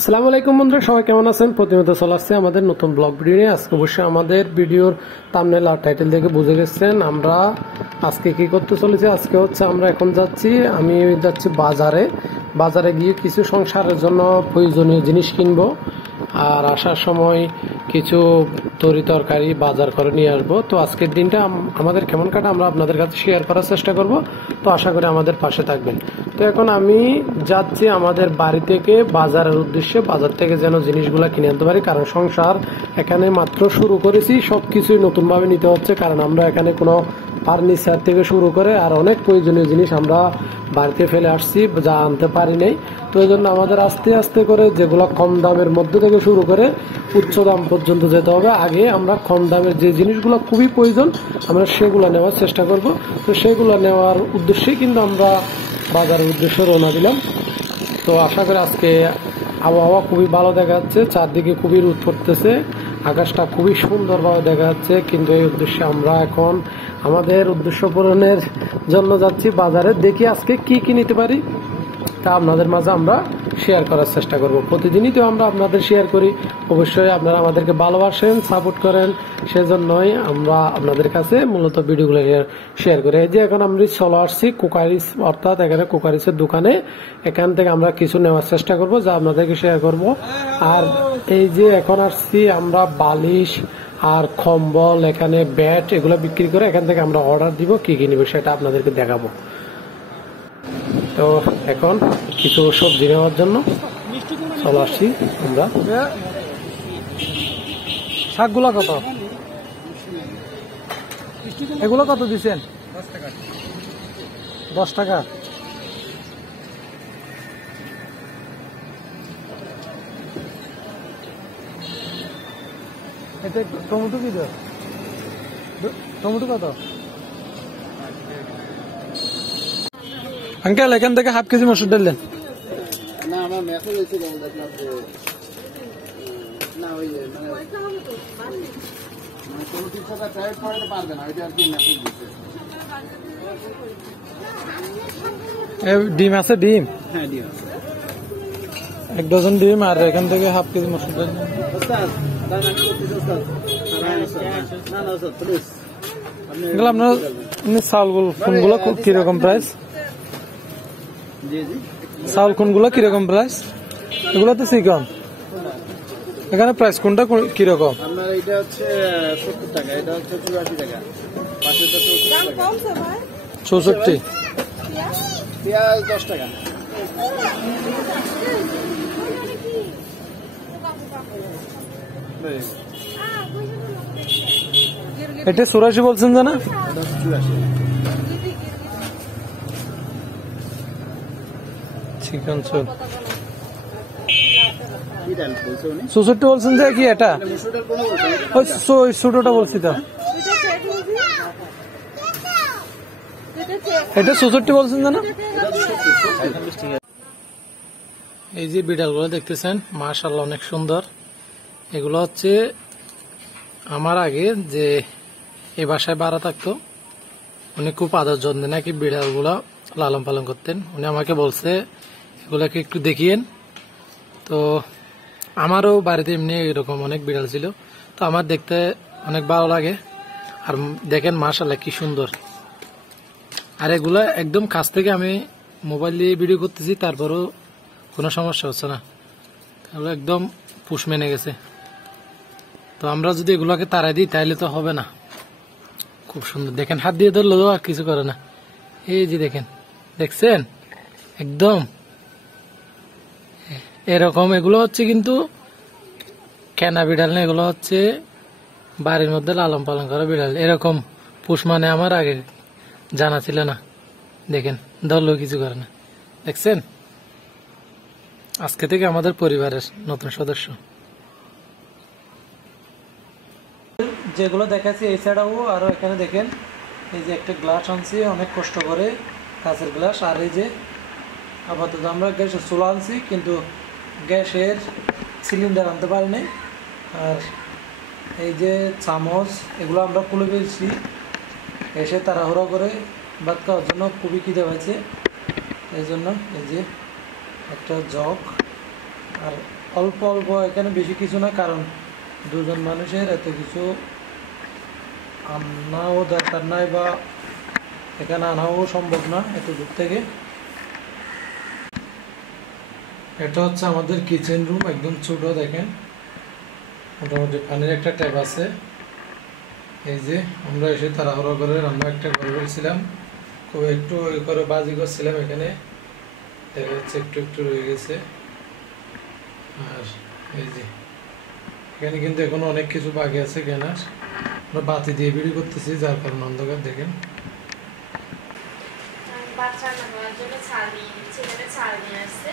আসসালামু আলাইকুম বন্ধুরা, সবাই কেমন আছেন? প্রতিনিয়ত চলে আসছে আমাদের নতুন ব্লগ ভিডিও নিয়ে। আজকে অবশ্যই আমাদের ভিডিওর থাম্বনেল আর টাইটেল দেখে বুঝে গেছেন আমরা আজকে কি করতে চলেছি। আজকে হচ্ছে আমরা এখন আমি যাচ্ছি বাজারে গিয়ে কিছু সংসারের জন্য প্রয়োজনীয় জিনিস কিনবো, আর আসার সময় কিছু তরি তরকারি বাজার করে নিয়ে আসবো। তো আজকের দিনটা আমাদের কেমন কাটা আমরা আপনাদের কাছে শেয়ার করার চেষ্টা করব। তো আশা করি আমাদের পাশে থাকবেন। তো এখন আমি যাচ্ছি আমাদের বাড়ি থেকে বাজারের উদ্দেশ্যে, বাজার থেকে যেন জিনিসগুলো কিনে আনতে পারি, কারণ সংসার এখানে মাত্র শুরু করেছি, সবকিছুই নতুনভাবে নিতে হচ্ছে। কারণ আমরা এখানে কোনো ফার্নিচার থেকে শুরু করে আর অনেক প্রয়োজনীয় জিনিস আমরা বাড়িতে ফেলে আসছি, যা আনতে পারি নাই। তো এই জন্য আমাদের আস্তে আস্তে করে যেগুলো কম দামের মধ্যে থেকে শুরু করে উচ্চ দাম পর্যন্ত যেতে হবে। আগে আমরা কম দামের যে জিনিসগুলো খুবই প্রয়োজন আমরা সেগুলো নেওয়ার চেষ্টা করব। তো সেগুলো নেওয়ার উদ্দেশ্যেই কিন্তু আমরা বাজারের উদ্দেশ্যে রওনা দিলাম। তো আশা করি আজকে আবহাওয়া খুবই ভালো দেখা যাচ্ছে, চারদিকে খুবই রোদ পড়তেছে, আকাশটা খুবই সুন্দরভাবে দেখা যাচ্ছে। কিন্তু এই উদ্দেশ্যে আমরা এখন আমাদের উদ্দেশ্য পূরণের জন্য যাচ্ছি বাজারে। দেখি আজকে কি কি নিতে পারি তা আপনাদের মাঝে আমরা শেয়ার করার চেষ্টা করব। প্রতিদিনই তো আমরা আপনাদের শেয়ার করি, অবশ্যই আপনারা আমাদেরকে ভালোবাসেন, সাপোর্ট করেন, সেজন্যই আমরা আপনাদের কাছে মূলত ভিডিওগুলো শেয়ার করি। এই যে এখন আমরা চলে আসছি কুকারিস, অর্থাৎ এখানে কুকারিসের দোকানে। এখান থেকে আমরা কিছু নেওয়ার চেষ্টা করব যা আপনাদেরকে শেয়ার করব। আর এই যে এখন আসছি আমরা বালিশ আর কম্বল, এখানে ব্যাট এগুলো বিক্রি করে এখান থেকে আমরা অর্ডার দিব, কি কি নিব সেটা আপনাদেরকে দেখাবো। তো এখন কিছু সবজি নেওয়ার জন্য চলে আসছি আমরা। শাকগুলো কত? এগুলো কত দিচ্ছেন? 10 টাকা। এতে টমেটো কি দাও? টমেটো কত? আঙ্কেল এখান থেকে হাফ কেজি মসুর ডাল দেন। না আমার মেসেজ হয়েছে দেখলাম যে না ওই মানে 30 টাকা ট্রাই করতে পারবে না, এটা আর কি মেসেজ দিচ্ছে। ডিম আছে? ডিম? হ্যাঁ ডিম আছে, 1 ডজন ডিম। আর এখান থেকে হাফ কেজি মসুর ডাল। ওস্তাদ দাঁড়ান আমি করতেছি ওস্তাদ। না না ওস্তাদ প্লিজ এগুলো আপনার চাউলগুলো কোনগুলো কিরকম প্রাইস? জি জি চাউল কোনগুলো কিরকম প্রাইস? এগুলো তো চিকন, এখানে প্রাইস কোনটা কিরকম? আপনার এটা হচ্ছে 70 টাকা, এটা হচ্ছে 84 টাকা, পাশেরটা 64 টাকা। 64। পেঁয়াজ 10 টাকা। এটা 84 বলছেন যে না? এটা 84। চিকন চুল কি ডাল বলছো উনি? 64 বলছেন যে কি এটা? মসুর ডাল কোন বলছো? ওই ছোটটা বলছি তো। এটা 64 বলছেন যে না? এই যে বিড়ালগুলো দেখতেছেন, মাশাআল্লাহ অনেক সুন্দর। এগুলো হচ্ছে আমার আগে যে এই বাসায় ভাড়া থাকতো, উনি খুব আদর যত্নে নাকি বিড়ালগুলো লালন পালন করতেন। উনি আমাকে বলছে এগুলাকে একটু দেখিয়েন। তো আমারও বাড়িতে এমনি এরকম অনেক বিড়াল ছিল, তো আমার দেখতে অনেক ভালো লাগে। আর দেখেন মাশাআল্লাহ কি সুন্দর। আর এগুলা একদম কাছ থেকে আমি মোবাইল দিয়ে ভিডিও করতেছি, তারপরও কোনো সমস্যা হচ্ছে না, এগুলো একদম পুষ মেনে গেছে। তো আমরা যদি এগুলাকে তাড়াই দিই তাহলে তো হবে না। খুব সুন্দর দেখেন, হাত দিয়ে ধরলেও আর কিছু করে না। এই যে দেখেন, দেখছেন একদম এরকম। এগুলো হচ্ছে কিন্তু কেনা বিড়াল না, এগুলো হচ্ছে বাড়ির মধ্যে লালন পালন করা বিড়াল। এরকম পুষ মানে আমার আগে জানা ছিল না। দেখেন ধরলেও কিছু করে না, দেখছেন? আজকে থেকে আমাদের পরিবারের নতুন সদস্য। যেগুলো দেখাচ্ছি এই ছাড়াও আরো এখানে দেখেন, এই যে একটা গ্লাস আনছি অনেক কষ্ট করে, কাঁচের গ্লাস। আর এই যে আপাতত আমরা গ্যাসের চুলা আনছি, কিন্তু গ্যাসের সিলিন্ডার আনতে পারিনি। আর এই যে চামচ, এগুলো আমরা খুলে ফেলছি এসে তাড়াহুড়ো করে ভাত খাওয়ার জন্য, খুবই খিদে পাইছে এই জন্য। এই যে একটা জগ, আর অল্প অল্প এখানে বেশি কিছু না, কারণ দুজন মানুষের এত কিছু আনাও দরকার নাই বা এখানে আনাও সম্ভব না এত দূর থেকে। এটা হচ্ছে আমাদের কিচেন রুম, একদম ছোট। দেখেন মোটামুটি পানির একটা ট্যাপ আছে। এই যে আমরা এসে তাড়াহুড়ো করে রান্না একটা করে ফেলছিলাম, খুব একটু করে বাজি করছিলাম, এখানে দেখা যাচ্ছে একটু একটু রয়ে গেছে। আর এই যে এখানে কিন্তু এখনো অনেক কিছু বাকি আছে কেনার। আমরা বাতি দিয়ে বিড়ি করতেছি, যার কারণে অন্ধকার। দেখেন বাচ্চা নামার জন্য ছাল নিয়ে দিচ্ছে, এখানে ছাল নিয়ে আসছে।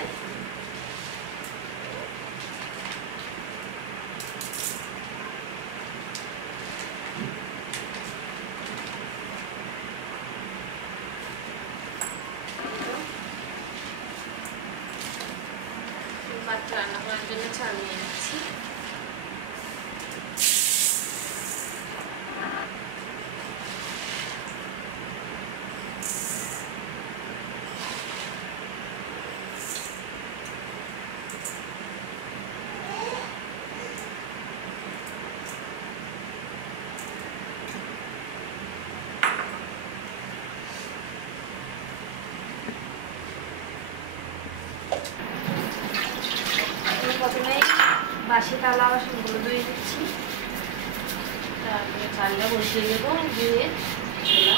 বাচ্চা রান্না করার জন্য ছাল নিয়ে নিচ্ছি। প্রথমে বাসি তালা বাসনগুলো ধুয়ে দিচ্ছি, তারপরে চালটা বসিয়ে দেবো, ধুয়ে ছোলা।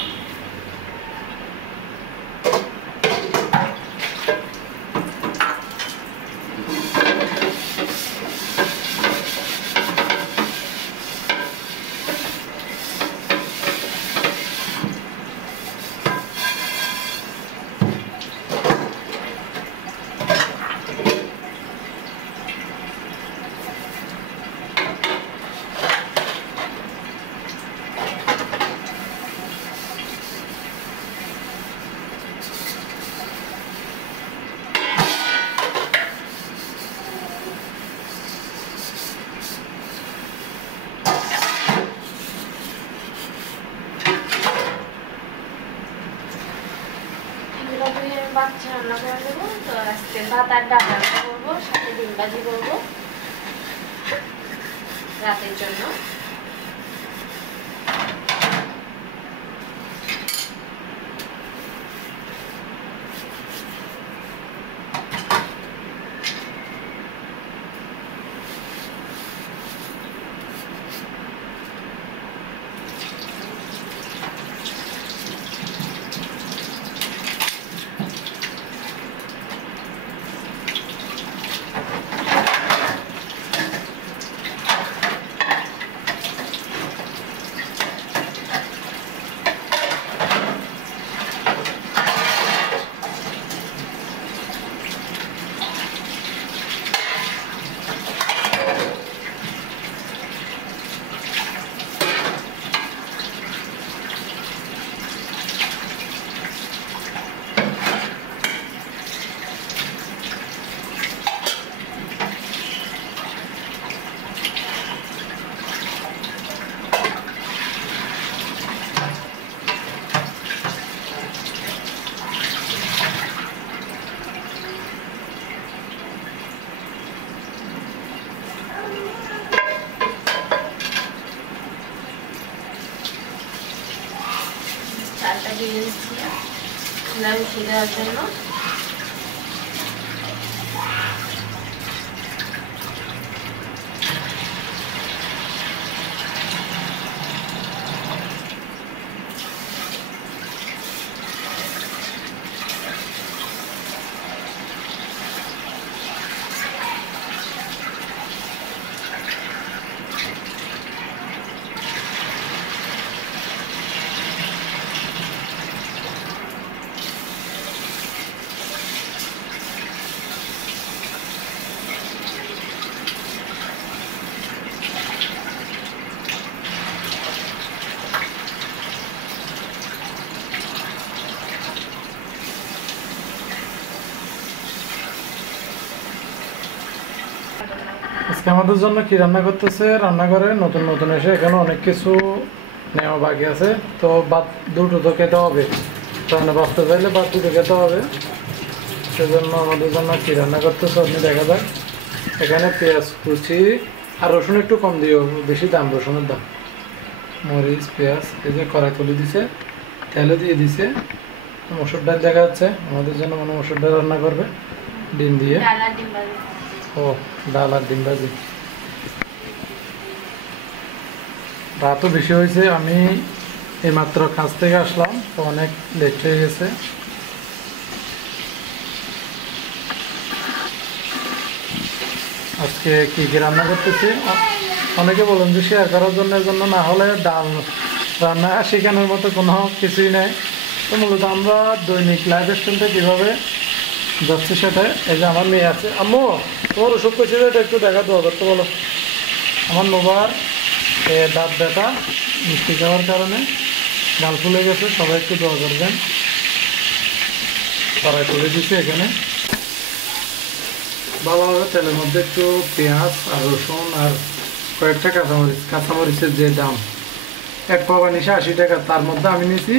বাচ্চা রান্না করে দেবো। তো আজকে ভাত আর ডাল রান্না করবো, সাথে ডিম ভাজি করবো রাতের জন্য। চালটা দিয়ে দিচ্ছি মিশিয়ে দেওয়ার জন্য। আজকে আমাদের জন্য কি রান্না করতেছে, রান্নাঘরে নতুন নতুন এসে এখানে অনেক কিছু নেওয়া বাকি আছে। তো ভাত দুটো তো খেতে হবে, রান্না বাঁচতে চাইলে ভাত দুটো খেতে হবে। সেজন্য আমাদের জন্য কি রান্না করতেছে আপনি দেখা যাক। এখানে পেঁয়াজ কুচি আর রসুন একটু কম দিও, বেশি দাম রসুনের দাম। মরিচ, পেঁয়াজ, এই যে কড়াই তুলে দিছে, তেলে দিয়ে দিছে। মসুর ডাল দেখা যাচ্ছে, আমাদের জন্য মানে মসুর ডাল রান্না করবে ডিম দিয়ে। ডাল আর ডিম ভাজি। ও, ডাল আর ডিম ভাজি। রাতও বেশি হয়েছে, আমি এইমাত্র কাজ থেকে আসলাম, তো অনেক লেট হয়ে গেছে। আজকে কি কি রান্না করতেছি অনেকে বলেন যে শেয়ার করার জন্য, না হলে ডাল রান্না শেখানোর মতো কোনো কিছুই নেই। তো মূলত আমরা দৈনিক লাইফ স্টাইলটা কীভাবে যাচ্ছি সেটা। এই যে আমার মেয়ে আছে, আম্মু তোমার ওষুধ করছি, এটা একটু দেখা দোয়া করতে বলো। আমার নোবার দাঁত ব্যথা, মিষ্টি খাওয়ার কারণে গাল ফুলে গেছে, সবাই একটু দোয়া করবেন। কড়াই তুলে দিচ্ছি এখানে, ভালোভাবে তেলের মধ্যে একটু পেঁয়াজ আর রসুন আর কয়েকটা কাঁচামরিচের যে দাম, 1 পাওয়া নিশে 80 টাকা, তার মধ্যে আমি নিয়েছি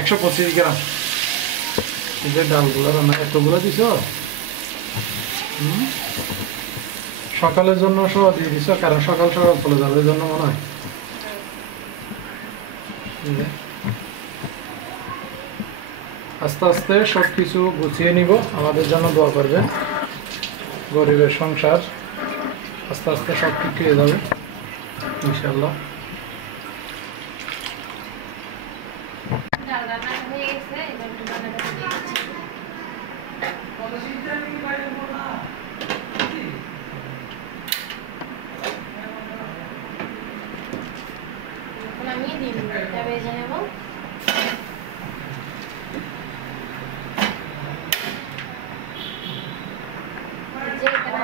125 গ্রাম। এই যে ডালগুলো রান্না এতগুলো দিছ, সকালের জন্য সব দিয়ে দিছ, কারণ সকাল সকাল চলে যাবে এই জন্য মনে হয়। আস্তে আস্তে সব কিছু গুছিয়ে নিব, আমাদের জন্য দোয়া করবেন। গরিবের সংসার আস্তে আস্তে সব ঠিক হয়ে যাবে ইনশাল্লাহ। ডাল রান্না হয়ে গেছে, এবার একটু বানাটা দিয়ে দিচ্ছি। এখন আমি ডিমটা ভেজে নেব। যে এখানে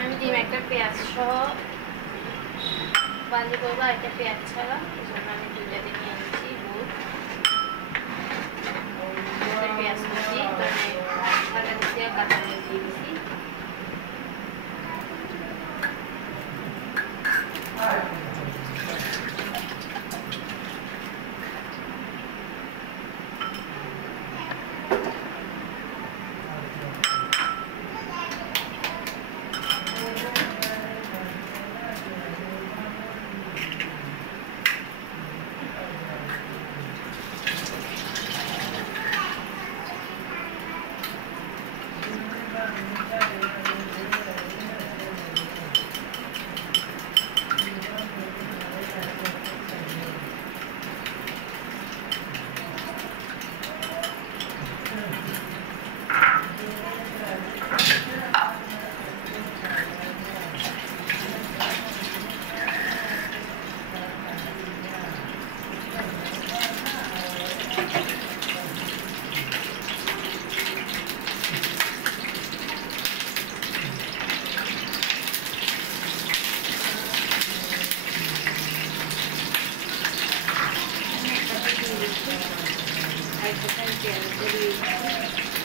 আমি ডিম একটা পেঁয়াজ সহ ভাজি করবো, আর একটা পেঁয়াজ ছাড়া, এই জন্য আমি দুইটা দিয়ে নিয়ে নিচ্ছি। দুধ, পেঁয়াজ কুচি, সাদা কুচি আর কাঁচামরিচ দিয়ে দিচ্ছি। Ay, pues,